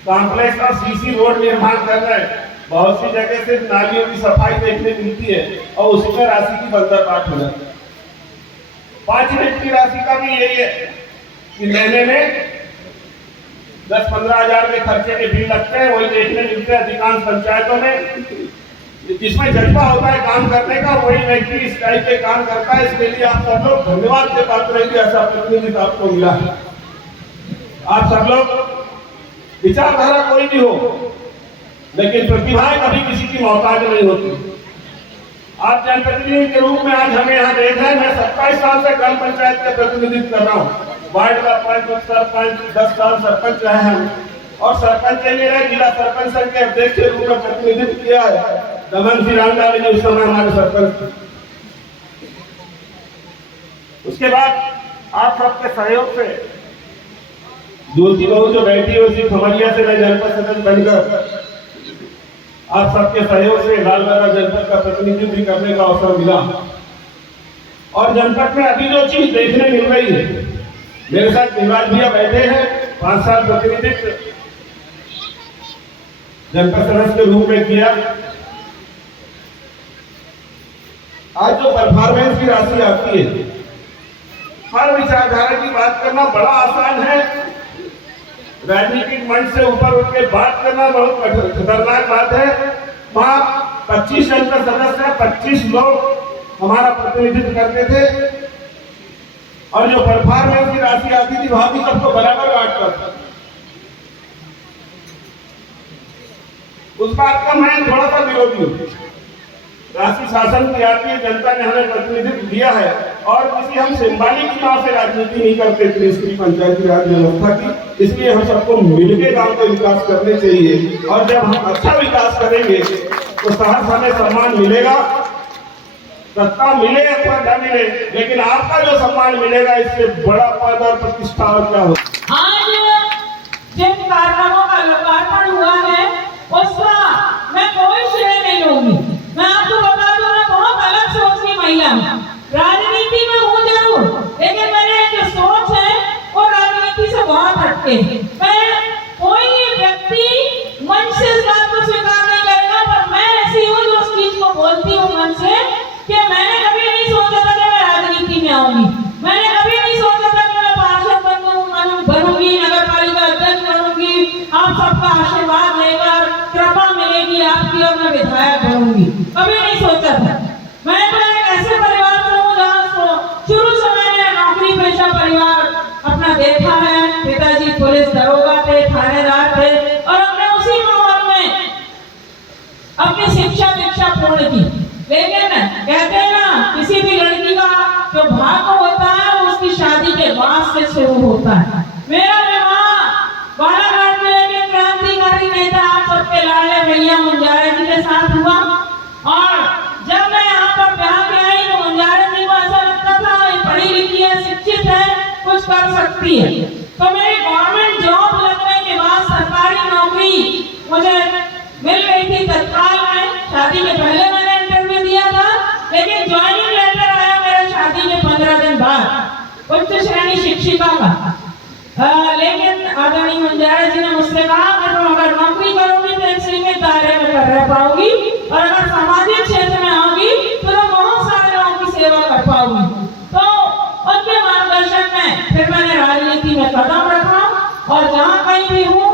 कॉम्प्लेक्स और सीसी रोड निर्माण कर रहे हैं, बहुत सी जगह से नालियों की सफाई देखने मिलती है और उसी में राशि की बंदरबाट हो जाती है। 5 मिनट की राशि का भी यही है कि महीने में 10-15 हजार के खर्चे के बिल लगते हैं, वही देखने मिलते हैं अधिकांश पंचायतों में। जिसमें जज्बा होता है काम करने का, वही व्यक्ति इस टाइप के काम करता है। इसके लिए आप सब लोग धन्यवाद के पात्र हैं कि ऐसा प्रतिनिधित्व आपको मिला है। आप सब लोग विचारधारा कोई भी हो, लेकिन प्रतिभाएं कभी किसी की मोहताज नहीं होती। आप जनप्रतिनिधि के रूप में आज हमें यहाँ देख रहे हैं। मैं 27 साल से ग्राम पंचायत का प्रतिनिधित्व कर रहा हूँ। वार्ड का पंच, उप सरपंच, 10 साल सरपंच रहे हैं और सरपंच के लिए जिला सरपंच संघ के अध्यक्ष के रूप में प्रतिनिधित्व किया है। दमन सिंह रामलाल जी उस समय हमारे सरपंच थे। उसके बाद आप सबके सहयोग से ज्योति बहू जो बैठी है उसी खमरिया से मैं जनपद सदस्य बनकर आप सबके सहयोग से लालबर्रा जनपद का प्रतिनिधित्व करने का अवसर मिला। और जनपद में अभी जो चीज देखने मिल रही है, मेरे साथ निवास भैया बैठे हैं, 5 साल प्रतिनिधित्व जनपद सदस्य के रूप में किया। आज जो परफॉर्मेंस की राशि आती है, हर विचारधारा की बात करना बड़ा आसान है, राजनीतिक मंच से ऊपर उठ के बात करना बहुत खतरनाक बात है। वहां 25 जनपद सदस्य, 25 लोग हमारा प्रतिनिधित्व करते थे और जो परफॉर्मेंस की राशि आती थी वहां भी सबको बराबर बांटता था। उस बात का मैं थोड़ा सा विरोधी हूँ। राशि शासन की आती है, जनता ने हमें प्रतिनिधित्व दिया है और किसी हम सिंबॉलिक चुनाव से राजनीति नहीं करते त्रिस्तरीय पंचायती राज व्यवस्था की। इसलिए हम सबको मिलकर गांव का विकास करने चाहिए और जब हम अच्छा विकास करेंगे तो सहर्ष हमें सम्मान मिलेगा। सत्ता मिले अथवा न मिले, लेकिन आपका जो सम्मान मिलेगा इससे बड़ा पद और प्रतिष्ठा और क्या हो। आज जिन कार्यक्रमों का लोकार्पण हुआ है उसका मैं कोई श्रेय नहीं लूंगी। मैं आपको बता दूं, मैं बहुत अलग सोच की महिला हूँ। राजनीति में हूँ जरूर, लेकिन मेरे जो सोच है वो राजनीति से बहुत हटके है। मैं कोई व्यक्ति मन से इस बात को स्वीकार नहीं करेगा, पर मैं ऐसी हूँ जो उस चीज को बोलती हूँ मन से कि मैंने कभी नहीं सोचा था कि मैं राजनीति में आऊंगी। मैंने कभी नहीं सोचा था कि मैं पार्षद बनूंगी, नगर पालिका अध्यक्ष बनूंगी, आप सबका आशीर्वाद लेकर कृपा मिलेगी आपकी और मैं विधायक बनूंगी। कभी नहीं सोचा था। मैं तो एक ऐसे परिवार से हूँ जहाँ शुरू से मैंने नौकरी पेशा परिवार अपना देखा है। पिताजी पुलिस दरोगा थे, थानेदार थे और हमने उसी माहौल में अपनी शिक्षा पूर्ण की। लेकिन कहते हैं ना, किसी भी लड़की का जो भाग्य होता है वो उसकी शादी के बाद से शुरू होता है। मेरा विवाह बालाघाट जिले के क्रांतिकारी नेता आप सबके लाडले भैया मुंजारे जी के साथ हुआ और जब मैं यहाँ पर ब्याह के आई तो मुंजारे जी को ऐसा लगता था ये पढ़ी लिखी है, शिक्षित है, कुछ कर सकती है। तो मेरी गवर्नमेंट जॉब लगने के बाद सरकारी नौकरी मुझे मिल गई थी तत्काल में। शादी के पहले मैंने इंटरव्यू दिया था, लेकिन ज्वाइनिंग लेटर आया मेरे शादी के 15 दिन बाद उच्च श्रेणी शिक्षिका का। लेकिन आदरणीय मुंजारे जी ने मुझसे कहा कि तुम अगर नौकरी करोगी तो एक सीमित दायरे में रह पाओगी और अगर सामाजिक क्षेत्र में आओगी तो तुम बहुत सारे लोगों की सेवा कर पाओगी। तो उनके मार्गदर्शन में फिर मैंने राजनीति में कदम रखा और जहाँ कहीं भी हूँ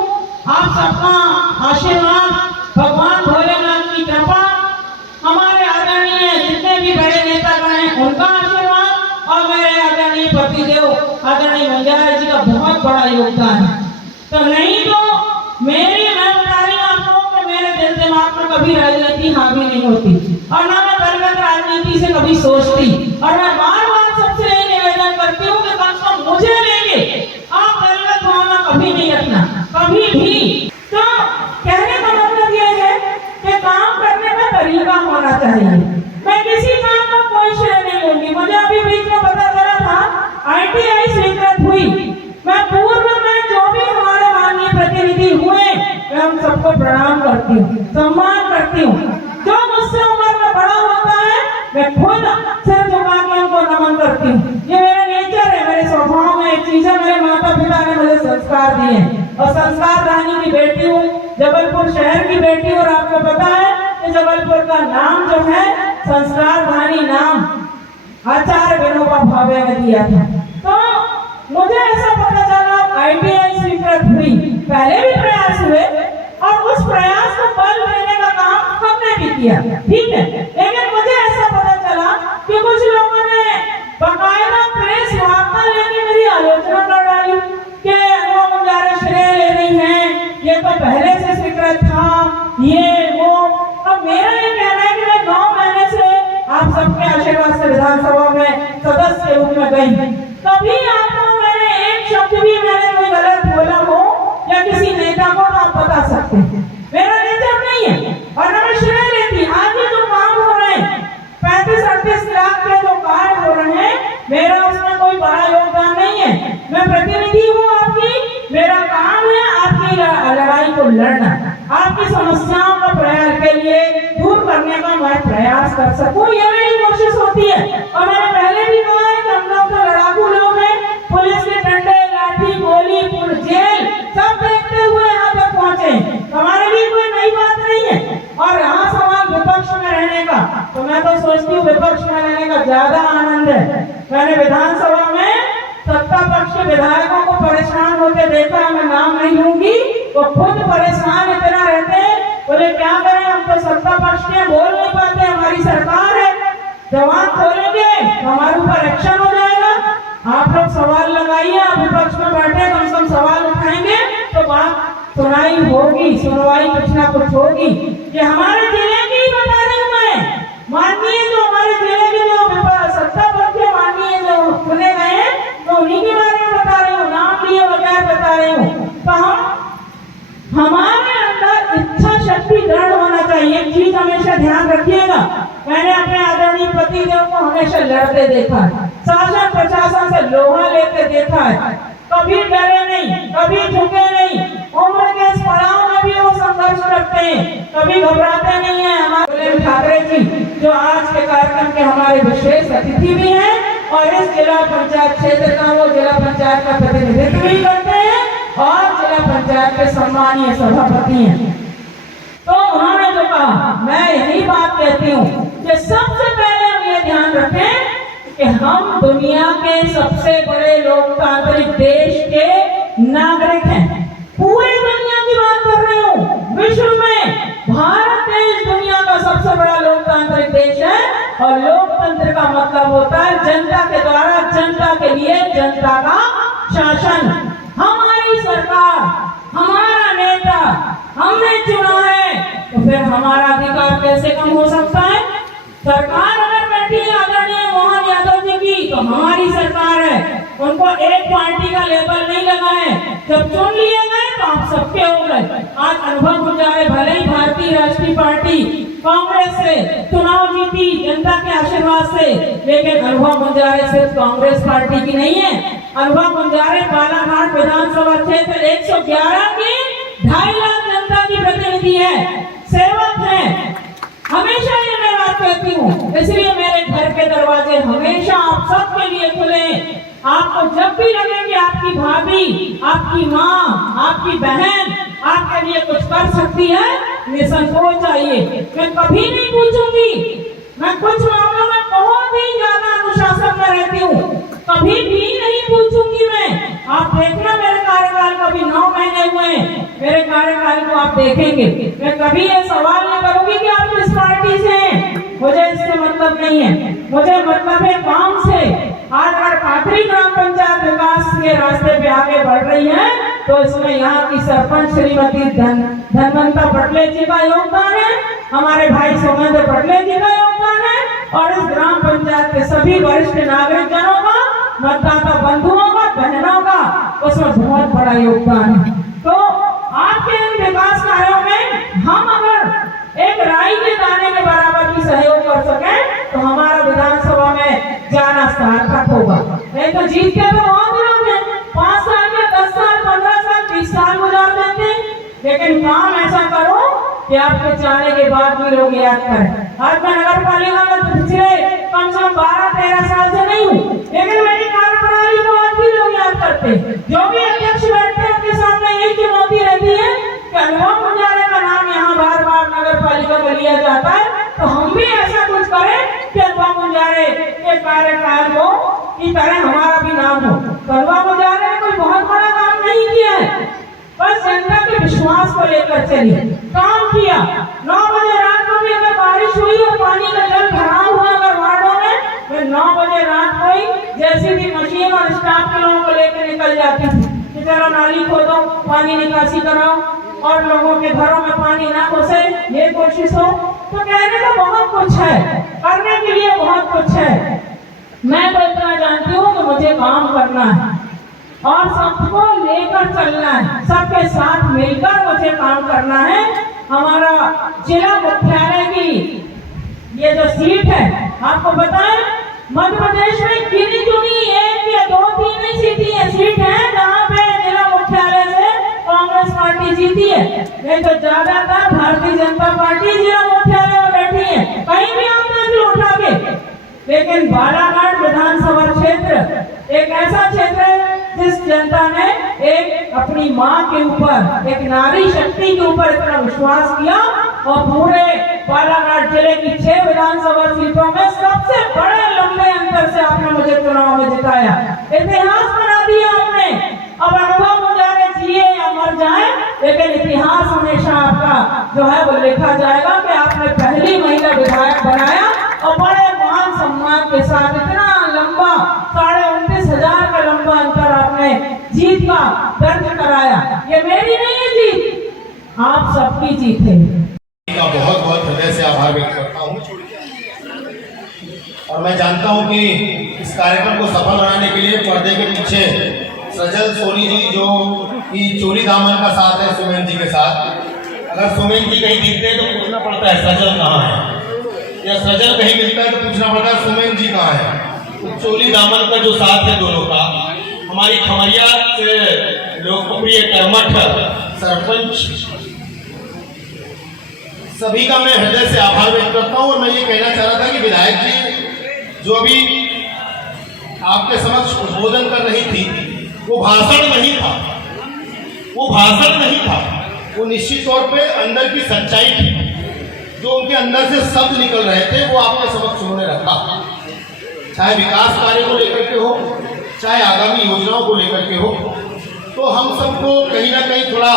आप सबका आशीर्वाद, भगवान भोलेनाथ की कृपा, हमारे आदरणीय जितने भी बड़े नेता हैं उनका आशीर्वाद और मेरे आदरणीय पतिदेव आदरणीय मुंजारे जी का बहुत बड़ा योगदान है। तो नहीं तो मैं बता रही हूँ आपको कि मेरे दिल दिमाग में कभी राजनीति हावी नहीं होती और ना मैं दलगत राजनीति से कभी सोचती। और मैं बार बार सबसे यही निवेदन करती हूँ कि कम से कम मुझे लेंगे आप दलगत भावना कभी नहीं रखना, कभी भी। तो कहने का मतलब ये है कि काम करने का तरीका होना चाहिए। मैं किसी काम का कोई श्रेय नहीं लूंगी। मुझे अभी बीच में पता चला था ITI स्वीकृत हुई। मैं पूर्व में जो भी हमारे माननीय प्रतिनिधि हुए मैं हम सबको प्रणाम करती हूँ, सम्मान करती हूँ। जो मुझसे उम्र में बड़ा होता है मैं खुद सिर झुका के उनको नमन करती हूँ। ये मेरा नेचर है, मेरे स्वभाव में एक चीज है। मेरे माता पिता ने मुझे संस्कार दिए और संस्कार दानी की बेटी हूँ, जबलपुर शहर की बेटी। और आपको पता है कि जबलपुर का नाम जो है संस्कार धानी नाम आचार्य विनोबा भावे ने दिया था। तो मुझे ऐसा पता चला ITI स्वीकृत हुई, पहले भी प्रयास हुए और उस प्रयास को बल देने का काम हमने भी किया, ठीक है। लेकिन मुझे ऐसा पता चला कि कुछ लोगों ने बाकायदा प्रेस वार्ता लेके मेरी आलोचना कर डाली कि वो मुंजारे श्रेय ले रही हैं, ये तो पहले से स्वीकृत था, ये वो। अब मेरा ये कहना है कि मैं 9 महीने से आशीर्वाद से विधानसभा में सदस्य के रूप में गई। कभी आपको मैंने एक शब्द भी मैंने कोई गलत बोला हो या किसी नेता को, तो आप बता सकते हैं। मेरा नेचर नहीं है और न मैं श्रेय लेती। आज ये जो काम हो रहे हैं 35-38 लाख के जो कार्य हो रहे हैं, मेरा उसमें कोई बड़ा योगदान नहीं है। मैं प्रतिनिधि हूँ आपकी, मेरा काम है आपकी लड़ाई को लड़ना, आपकी समस्याओं का प्रयास के लिए दूर करने का मैं प्रयास कर सकूं, ये मेरी कोशिश होती है। और मैंने पहले भी कहा है कि हम लोग तो लड़ाकू लोग हैं, पुलिस के डंडे, लाठी, गोली, जेल सब देखते हुए यहाँ तक पहुँचे। हमारे लिए कोई नई बात नहीं है। और यहाँ सवाल विपक्ष में रहने का, तो मैं तो सोचती हूँ विपक्ष में रहने का ज्यादा आनंद है। मैंने विधानसभा में सत्ता पक्ष के विधायकों को परेशान होते देखा, मैं नाम नहीं लूंगी, वो खुद परेशान इतना रहते हैं, बोले क्या करें, हम तो सत्ता पक्ष के बोल नहीं पाते, हमारी सरकार है, जवान खोलेंगे हमारे ऊपर एक्शन हो जाएगा। आप लोग सवाल लगाइए, आप विपक्ष में बैठे कम से कम सवाल उठाएंगे तो बात सुनाई होगी, सुनवाई कुछ ना कुछ होगी। ये हमारे जिले की ही बता रही हूँ मैं, माननीय जो हमारे जिले के जो सत्ता पक्ष के माननीय जो चुने गए हैं, तो उन्हीं के बारे में बता रही हूँ, नाम लिए बगैर बता रही हूँ। तो हमारे अंदर इच्छा शक्ति दृढ़ होना चाहिए। एक चीज हमेशा ध्यान रखिएगा, मैंने अपने आदरणीय पतिदेव को हमेशा लड़ते देखा है, शासन प्रशासन से लोहा लेते देखा है, कभी डरे नहीं, कभी झुके नहीं, उम्र के इस पड़ाव में भी वो संघर्ष करते हैं, कभी घबराते नहीं है। हमारे ठाकरे जी जो आज के कार्यक्रम के हमारे विशेष अतिथि भी हैं और इस जिला पंचायत क्षेत्र का वो जिला पंचायत का प्रतिनिधित्व भी करते हैं और जिला पंचायत के सम्मानीय सभापति हैं। तो उन्होंने जो कहा, मैं यही बात कहती हूँ कि सबसे पहले हम ये ध्यान रखें कि हम दुनिया के सबसे बड़े लोकतांत्रिक देश के नागरिक हैं। पूरी दुनिया की बात कर रही हूँ, विश्व में भारत देश दुनिया का सबसे बड़ा लोकतांत्रिक देश है और लोकतंत्र का मतलब होता है जनता के द्वारा, जनता के लिए, जनता का शासन। हमारी सरकार, हमारा नेता हमने चुना है, तो फिर हमारा अधिकार कैसे कम हो सकता है? सरकार अगर बैठी है आदरणीय मोहन यादव जी की, तो हमारी सरकार है, उनको एक पार्टी का लेबल नहीं लगा है। जब चुन लिए गए तो आप सबके हो गए। आज अनुभव गुजारे भले ही भारतीय राष्ट्रीय पार्टी कांग्रेस से चुनाव जीती जनता के आशीर्वाद से, लेकिन अनुभव गुजारे सिर्फ कांग्रेस पार्टी की नहीं है। अनुभव गुजारे बालाघाट विधानसभा क्षेत्र 111 की 2.5 लाख जनता की प्रतिनिधि है, सेवक है। हमेशा ये मैं बात कहती हूँ, इसलिए मेरे घर के दरवाजे हमेशा आप सबके लिए खुले। आपको जब भी लगे कि आपकी भाभी, आपकी माँ, आपकी बहन आपके लिए कुछ कर सकती है, निसंकोच आइए। मैं कभी नहीं पूछूंगी, मैं कुछ मामलों में बहुत ही ज्यादा अनुशासन में रहती हूँ, कभी भी नहीं पूछूंगी मैं। आप देखना मेरे कार्यकाल को अभी 9 महीने हुए, मेरे कार्यकाल को आप देखेंगे, मैं कभी ये सवाल नहीं करूंगी कि आप किस पार्टी से हैं, मुझे इससे मतलब नहीं है, मुझे मतलब है काम से। आज अगर पाथरी ग्राम पंचायत विकास के रास्ते पे आगे बढ़ रही है, तो इसमें यहाँ की सरपंच श्रीमती धनवंता पटले जी का योगदान है, हमारे भाई सोमेंद्र पटले जी का योगदान है और इस ग्राम पंचायत के सभी वरिष्ठ नागरिक जनों का, मतदाता बंधुओं का, बहनों का उसमें बहुत बड़ा योगदान है। तो आपके इन विकास कार्यों में हम अगर एक राई के दाने के बराबर की सहयोग कर सकें तो हमारा विधानसभा में जाना सार्थक होगा। नहीं तो जीत के तो बहुत लोग हैं, 5 साल के 10 साल 15 साल 20 साल गुजार देते हैं, लेकिन काम ऐसा करो कि आपके जाने के बाद भी लोग याद करें। आज मैं नगर पालिका में पिछले कम से कम 12-13 साल से नहीं हूँ, लेकिन मेरी कार्यप्रणाली को आज भी लोग याद करते। जो भी अध्यक्ष बैठते हैं उनके सामने यही चुनौती रहती है कि अनुभव गुजारे का नाम यहाँ बार बार नगर पालिका में लिया जाता है, तो हम भी ऐसा कुछ करें कि अनुभव गुजारे के कार्यकाल को की तरह हमारा भी नाम हो। तो अनुभव गुजारे ने कोई बहुत बड़ा काम नहीं किया है, बस जनता के विश्वास को लेकर चलिए, काम किया। 9 बजे रात को भी अगर बारिश हुई और पानी का जल भराव हुआ अगर वार्डों में, मैं 9 बजे रात को ही जैसे भी मशीन और स्टाफ के लोगों को लेकर निकल जाती थी कि चलो नाली खोदो, पानी निकासी कराओ और लोगों के घरों में पानी ना घुसे, ये कोशिश हो। तो कहने का बहुत कुछ है, करने के लिए बहुत कुछ है। मैं तो इतना जानती हूँ कि मुझे काम करना है और सबको लेकर चलना है, सबके साथ मिलकर मुझे काम करना है। हमारा जिला मुख्यालय की ये जो सीट है, आपको बताएं मध्य प्रदेश में गिनी चुनी 1 या 2-3 ही सीट है जहाँ पे जिला मुख्यालय से कांग्रेस पार्टी जीती है। नहीं तो ज्यादातर भारतीय जनता पार्टी जिला मुख्यालय में बैठी है, कहीं भी आप देख लो उठा के। लेकिन बालाघाट विधानसभा क्षेत्र एक ऐसा क्षेत्र है जिस जनता ने एक अपनी मां के ऊपर, एक नारी शक्ति के ऊपर इतना विश्वास किया और पूरे बालाघाट जिले की 6 विधानसभा सीटों में सबसे बड़े लंबे अंतर से आपने मुझे चुनाव में जिताया, इतिहास बना दिया आपने। अब अनुभव मुझे जिए या मर जाए, लेकिन इतिहास हमेशा आपका जो है वो लिखा जाएगा कि आपने पहली महिला विधायक बनाया और बड़े मान सम्मान के साथ इतना लंबा 29,500 का लंबा अंतर आपने जीत का दर्ज कराया। ये मेरी नहीं है जीत, आप सबकी जीत है। का बहुत बहुत हृदय से आभार व्यक्त करता हूँ और मैं जानता हूँ कि इस कार्यक्रम को सफल बनाने के लिए पर्दे के पीछे सजल सोनी जी जो कि चोली दामन का साथ है सुमेन जी के साथ। अगर सुमेन जी कहीं दिखते हैं तो पूछना पड़ता है सजल कहाँ है, या सजल कहीं मिलता है तो पूछना पड़ता है सुमेन जी कहाँ है। तो चोली दामन का जो साथ है दोनों का, हमारी खमरिया से लोकप्रिय कर्मठ सरपंच सभी का मैं हृदय से आभार व्यक्त करता हूँ। और मैं ये कहना चाह रहा था कि विधायक जी जो अभी आपके समक्ष उद्बोधन कर रही थी, वो भाषण नहीं था, वो भाषण नहीं था, वो निश्चित तौर पे अंदर की सच्चाई थी। जो उनके अंदर से शब्द निकल रहे थे वो आपके समक्ष उन्होंने रखा, चाहे विकास कार्य को लेकर के हो, चाहे आगामी योजनाओं को लेकर के हो। तो हम सबको कहीं ना कहीं थोड़ा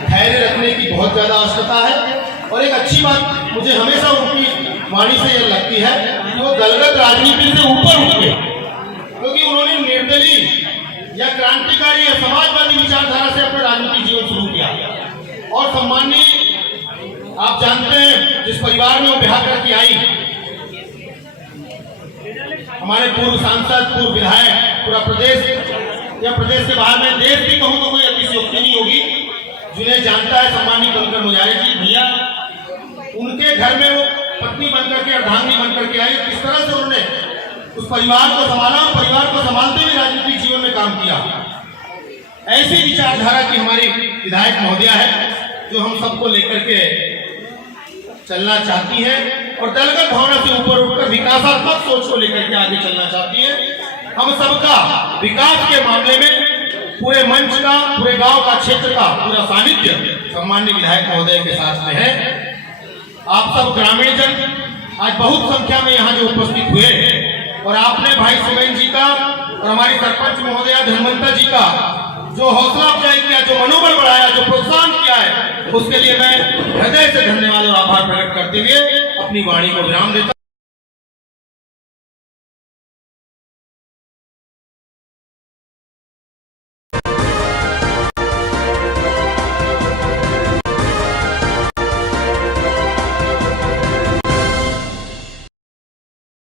धैर्य रखने की बहुत ज़्यादा आवश्यकता है। और एक अच्छी बात मुझे हमेशा उनकी वाणी से यह लगती है कि वो दलगत राजनीति से ऊपर उठ गए, क्योंकि उन्होंने निर्दलीय या क्रांतिकारी या समाजवादी विचारधारा से अपना राजनीतिक जीवन शुरू किया। और सम्माननीय आप जानते हैं जिस परिवार में वो ब्याह करके आई, हमारे पूर्व सांसद, पूर्व विधायक, पूरा प्रदेश या प्रदेश के बाहर में देश भी कहूँ तो कोई अतिशयोक्ति नहीं होगी, जिन्हें जानता है सम्माननीय कनकर मुजारे जी भैया, उनके घर में वो पत्नी बनकर के, अर्धांगिनी बनकर के आई। किस तरह से उन्होंने उस परिवार को संभाला, परिवार को संभालते हुए राजनीतिक जीवन में काम किया। ऐसी विचारधारा की हमारी विधायक महोदया है जो हम सबको लेकर के चलना चाहती हैं और दलगत भावना से ऊपर उठकर विकासात्मक सोच को लेकर के आगे चलना चाहती हैं। हम सबका विकास के मामले में पूरे मंच का, पूरे गांव का, क्षेत्र का पूरा सानिध्य सम्माननीय विधायक महोदय के साथ में है। आप सब ग्रामीण जन आज बहुत संख्या में यहाँ जो उपस्थित हुए और आपने भाई सुमेन जी का और हमारी सरपंच महोदया धनवंता जी का जो हौसला अफजाई किया, जो मनोबल बढ़ाया, जो प्रोत्साहन किया है, उसके लिए मैं हृदय से धन्यवाद और आभार प्रकट करते हुए अपनी वाणी को विराम देता हूं।